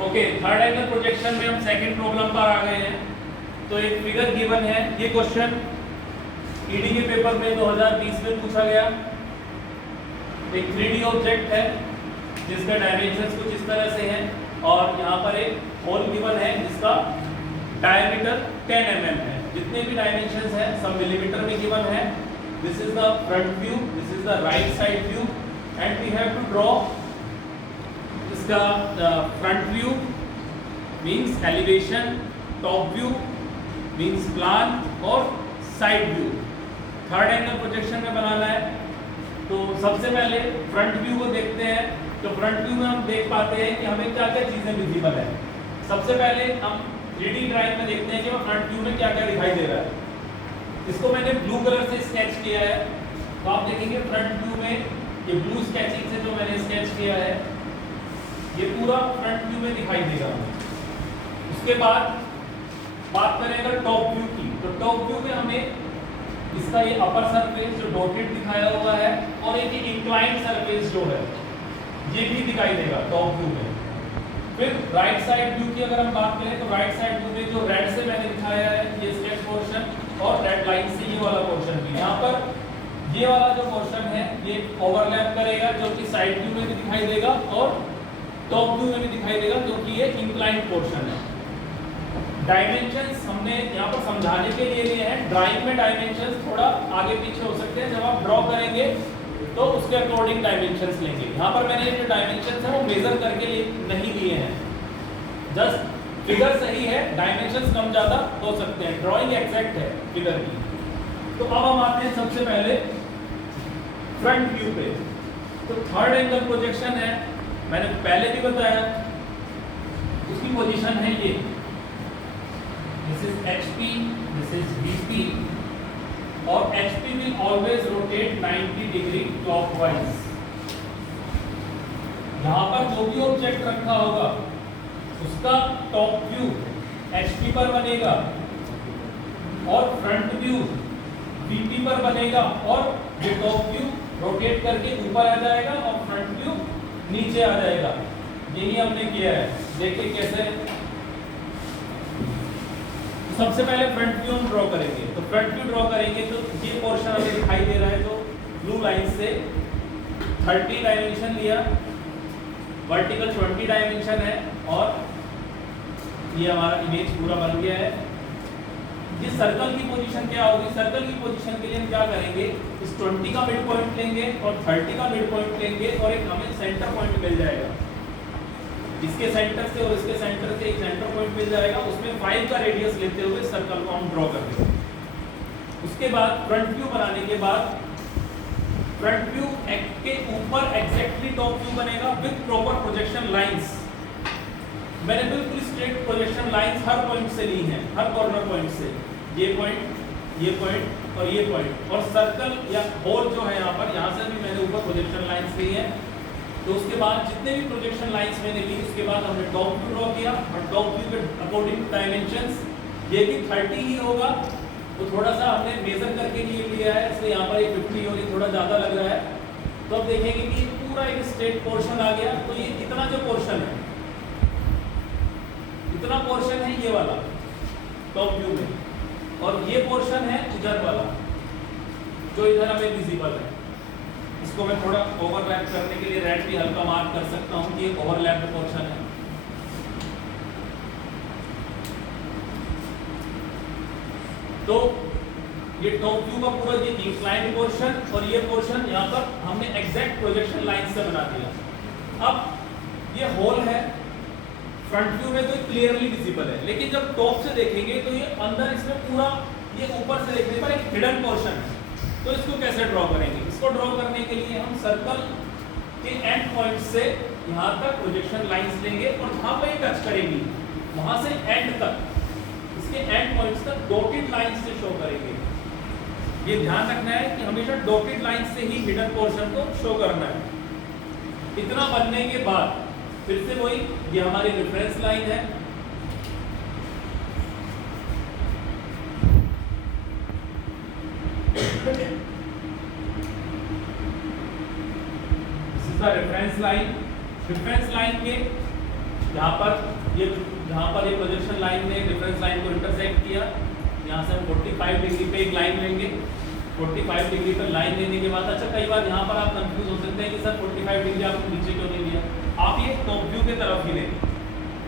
Okay, third angle projection में हम second problem पर आ गए हैं। तो एक फिगर गिवन है, ये क्वेश्चन ईडी के पेपर में 2020 में पूछा गया। एक 3D ऑब्जेक्ट है जिसका डायमेंशंस कुछ इस तरह से हैं और यहाँ पर एक होल गिवन है जिसका डायमीटर 10 mm है। जितने भी डायमेंशंस हैं सब मिलीमीटर में गिवन है। This is the front view, this is the right side view and we have to draw इसका front view means elevation, top view means plan और side view third angle projection में बनाना है। तो सबसे पहले फ्रंट व्यू को देखते हैं। तो फ्रंट व्यू में हम देख पाते हैं कि हमें क्या क्या चीजें विजिबल है। सबसे पहले हम 3D ड्राइंग में देखते हैं कि फ्रंट व्यू में क्या क्या दिखाई दे रहा है। इसको मैंने ब्लू कलर से स्केच किया है। तो आप देखेंगे फ्रंट व्यू में ये ब्लू स्केचिंग से जो मैंने स्केच किया है ये पूरा फ्रंट व्यू में दिखाई देगा। उसके बाद बात करें अगर टॉप व्यू की, तो टॉप व्यू में हमें इसका ये अपर सरफेस जो डॉटेड दिखाया हुआ है और एक इंक्लाइंड सरफेस जो है ये भी दिखाई देगा टॉप व्यू में। फिर राइट साइड व्यू की अगर हम बात करें तो राइट साइड व्यू में जो रेड से मैंने दिखाया है ये स्केच पोर्शन और रेड लाइन से ये वाला पोर्शन भी, यहाँ पर ये वाला जो पोर्शन है ये ओवरलैप करेगा जो कि साइड व्यू में भी दिखाई देगा और टॉप व्यू में भी दिखाई देगा जो कि ये इंक्लाइंड पोर्शन है। डायमेंशंस हमने यहाँ पर समझाने के लिए लिए हैं। ड्राइंग में डायमेंशंस थोड़ा आगे पीछे हो सकते हैं, जब आप ड्रॉ करेंगे तो उसके अकॉर्डिंग डायमेंशंस लेंगे। यहाँ पर मैंने जो डायमेंशंस है वो मेजर करके नहीं लिए हैं, जस्ट फिगर सही है, डायमेंशंस कम ज़्यादा हो सकते हैं, ड्राइंग एग्जैक्ट है फिगर की। तो अब हम आते हैं सबसे पहले फ्रंट व्यू पे। तो थर्ड एंगल प्रोजेक्शन है, मैंने पहले भी बताया, उसकी पोजीशन है ये, this is HP, this is VP और HP will always rotate 90 degree clockwise. यहाँ पर जो भी ऑब्जेक्ट रखा होगा उसका टॉप व्यू HP पर बनेगा और फ्रंट व्यू VP पर बनेगा और ये टॉप व्यू रोटेट करके ऊपर आ जाएगा और फ्रंट व्यू नीचे आ जाएगा। यही हमने किया है, देखिए कैसे। सबसे पहले फ्रंट व्यू हम ड्रॉ करेंगे। तो फ्रंट व्यू ड्रॉ करेंगे तो ये पोर्शन हमें दिखाई दे रहा है, तो ब्लू लाइन से 30 डायमेंशन लिया, वर्टिकल 20 डायमेंशन है और ये हमारा इमेज पूरा बन गया है। ये सर्कल की पोजीशन क्या होगी? सर्कल की पोजीशन के लिए हम क्या करेंगे, इस 20 का मिड पॉइंट लेंगे और 30 का मिड पॉइंट लेंगे और एक हमें सेंटर पॉइंट मिल जाएगा। इसके सेंटर से और इसके सेंटर से एक सेंटर पॉइंट मिल जाएगा, उसमें 5 का रेडियस लेते हुए सर्कल को हम ड्रॉ कर देंगे। उसके बाद फ्रंट व्यू बनाने के बाद फ्रंट व्यू के ऊपर एग्जैक्टली टॉप व्यू बनेगा विद प्रॉपर प्रोजेक्शन लाइंस। मैंने बिल्कुल स्ट्रेट प्रोजेक्शन लाइंस हर पॉइंट से ली हैं, हर कॉर्नर पॉइंट से, ये पॉइंट और ये पॉइंट और सर्कल या होल जो है यहाँ पर, यहाँ से भी मैंने ऊपर प्रोजेक्शन लाइंस ली है। तो उसके बाद जितने भी प्रोजेक्शन लाइंस मैंने ली उसके बाद हमने टॉप व्यू ड्रॉ किया और टॉप व्यू के अकॉर्डिंग डायमेंशंस ये भी 30 ही होगा। तो थोड़ा सा हमने मेजर करके लिए लिया है, इसलिए यहाँ पर ये 50 और ये थोड़ा ज़्यादा लग रहा है। तो अब देखेंगे कि पूरा एक स्ट्रेट पोर्शन आ गया। तो ये इतना जो पोर्शन है, इतना पोर्शन है ये वाला टॉप व्यू में और ये पोर्शन है इधर वाला जो इधर हमें विजिबल है। इसको मैं थोड़ा ओवरलैप करने के लिए रेड भी हल्का मार्क कर सकता हूं कि ये ओवरलैप्ड पोर्शन है। तो ये टॉप व्यू का पूरा ये इंक्लाइंड पोर्शन और ये पोर्शन यहाँ पर हमने एग्जैक्ट प्रोजेक्शन लाइन से बना दिया। अब ये होल है, फ्रंट व्यू में तो क्लियरली विजिबल है, लेकिन जब टॉप से देखेंगे तो ये अंदर इसमें पूरा ये ऊपर से देखने पर एक हिडन पोर्शन है। तो इसको कैसे ड्रॉ करेंगे? इसको ड्रॉ करने के लिए हम सर्कल के एंड पॉइंट से यहाँ तक प्रोजेक्शन लाइंस लेंगे और जहाँ पर ये टच करेंगी वहाँ से एंड तक, इसके एंड पॉइंट्स तक डॉटेड लाइंस से शो करेंगे। ये ध्यान रखना है कि हमेशा डॉटेड लाइन से ही हिडन पोर्शन को शो करना है। इतना बनने के बाद फिर से वही, ये हमारी रेफरेंस लाइन है, रेफरेंस लाइन के यहाँ पर ये प्रोजेक्शन लाइन ने रेफरेंस लाइन को इंटरसेक्ट किया, यहाँ से हम 45 डिग्री पे एक लाइन लेंगे। 45 डिग्री पर लाइन लेने के बाद, अच्छा कई बार यहाँ पर आप कंफ्यूज हो सकते हैं कि सर 45 डिग्री आपको नीचे क्यों नहीं दिया। आप ये टॉप व्यू की तरफ ही लें,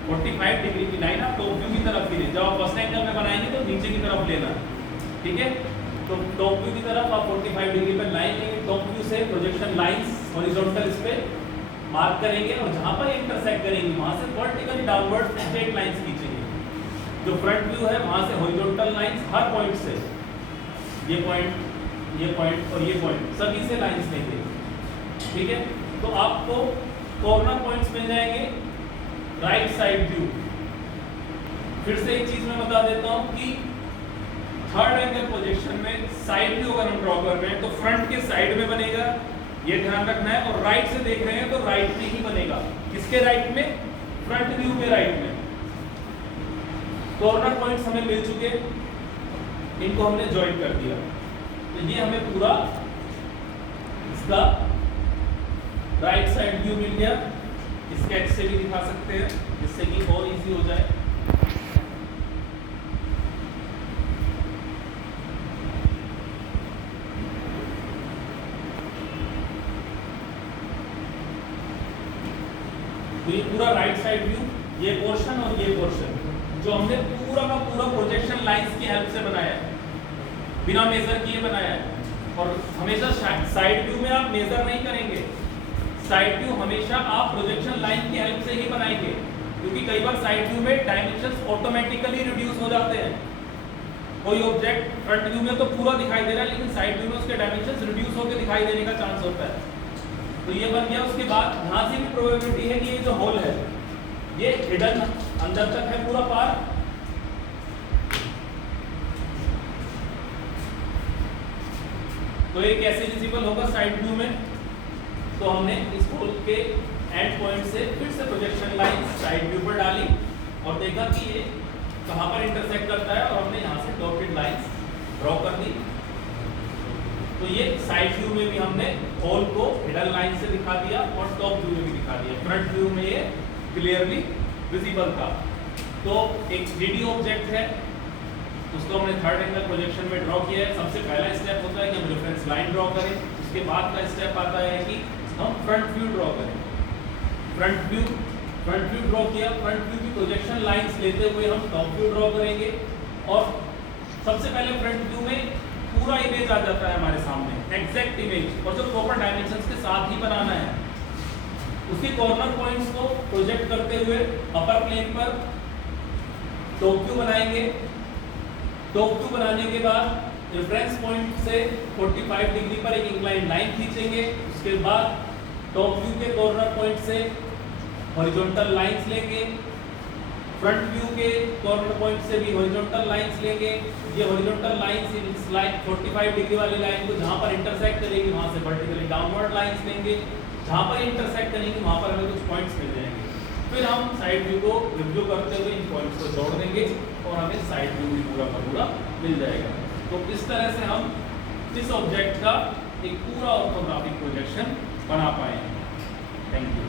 45 डिग्री की लाइन आप टॉप व्यू की तरफ ही लें। जब आप फर्स्ट एंगल में बनाएंगे तो नीचे की तरफ लेना, ठीक है। तो टॉप व्यू की तरफ आप 45 डिग्री पर लाइन लेंगे, टॉप व्यू से प्रोजेक्शन लाइंस हॉरिजॉन्टल इस पे मार्क करेंगे और जहाँ पर इंटरसेक्ट करेंगी वहाँ से वर्टिकली डाउनवर्ड स्ट्रेट लाइंस खींचेंगे। जो फ्रंट व्यू है वहाँ से हॉरिजॉन्टल लाइंस हर पॉइंट से, ये पॉइंट और ये पॉइंट सभी से लाइंस लेंगे, ठीक है। तो आपको कॉर्नर पॉइंट्स मिल जाएंगे राइट साइड व्यू। फिर से एक चीज मैं बता देता हूँ कि थर्ड एंगल प्रोजेक्शन में साइड व्यू अगर हम ड्रॉ कर रहे हैं तो फ्रंट के साइड में बनेगा, ये ध्यान रखना है। और राइट से देख रहे हैं तो राइट में ही बनेगा। किसके राइट में? फ्रंट व्यू के राइट में। कॉर्नर पॉइंट्स हमें मिल चुके, इनको हमने ज्वाइन कर दिया, तो ये हमें पूरा इसका राइट साइड व्यू मिल गया। स्केच से भी दिखा सकते हैं जिससे कि और इजी हो जाए। तो ये पूरा राइट साइड व्यू, ये पोर्शन और ये पोर्शन जो हमने पूरा का पूरा प्रोजेक्शन लाइंस की हेल्प से बनाया है, बिना मेजर किए बनाया है। और हमेशा साइड व्यू में आप मेजर नहीं करेंगे, साइड व्यू हमेशा आप प्रोजेक्शन लाइन की हेल्प से ही बनाएंगे, क्योंकि कई बार साइड व्यू में डायमेंशंस ऑटोमेटिकली रिड्यूस हो जाते हैं। कोई ऑब्जेक्ट फ्रंट व्यू में तो पूरा दिखाई दे रहा है, लेकिन साइड व्यू में उसके डायमेंशंस रिड्यूस होकर दिखाई देने का चांस होता है। तो ये बन गया। उसके बाद यहाँ से भी प्रोबेबिलिटी है कि ये जो होल है ये हिडन अंदर तक है पूरा पार। तो ये कैसे विजिबल होगा साइड व्यू में? तो हमने इस होल के एंड पॉइंट से फिर से प्रोजेक्शन लाइन साइड व्यू पर डाली और देखा कि ये कहाँ पर इंटरसेक्ट करता है, और हमने यहाँ से डॉटेड लाइंस ड्रॉ कर दी। तो ये साइड व्यू में भी हमने होल को हिडन लाइन से दिखा दिया और टॉप व्यू में भी दिखा दिया। फ्रंट व्यू में ये क्लियरली विजिबल था। तो एक 3D ऑब्जेक्ट है, उसको हमने थर्ड एंगल प्रोजेक्शन में ड्रॉ किया है। सबसे पहला स्टेप होता है कि हम रेफरेंस लाइन ड्रॉ करें। उसके बाद का स्टेप आता है कि हम फ्रंट व्यू ड्रॉ करें। फ्रंट व्यू ड्रॉ किया, फ्रंट व्यू की प्रोजेक्शन लाइंस लेते हुए हम टॉप व्यू ड्रॉ करेंगे। और सबसे पहले फ्रंट व्यू में पूरा इमेज आ जाता है हमारे सामने, एग्जैक्ट इमेज, और जो प्रॉपर डायमेंशंस के साथ ही बनाना है। उसके कॉर्नर पॉइंट्स को प्रोजेक्ट करते हुए अपर प्लेन पर टॉप व्यू बनाएंगे। टॉप व्यू बनाने के बाद रेफरेंस पॉइंट से 45 डिग्री पर एक इंक्लाइन लाइन खींचेंगे। उसके बाद टॉप व्यू के कॉर्नर पॉइंट से हॉरिजॉन्टल लाइंस लेंगे। फ्रंट व्यू के कॉर्नर पॉइंट से भी हॉरिजॉन्टल लाइंस लेंगे। ये हॉरिजॉन्टल लाइंस इस लाइन 45 डिग्री वाली लाइन को जहाँ पर इंटरसेक्ट करेगी वहाँ से वर्टिकली डाउनवर्ड लाइंस लेंगे। जहाँ पर इंटरसेक्ट करेंगे वहाँ पर हमें कुछ पॉइंट्स मिल जाएंगे। फिर हम साइड व्यू को रिव्यू करते हुए इन पॉइंट्स को जोड़ देंगे और हमें साइड व्यू भी पूरा का पूरा मिल जाएगा। तो इस तरह से हम इस ऑब्जेक्ट का एक पूरा ऑर्थोग्राफिक प्रोजेक्शन बना पाए। Thank you.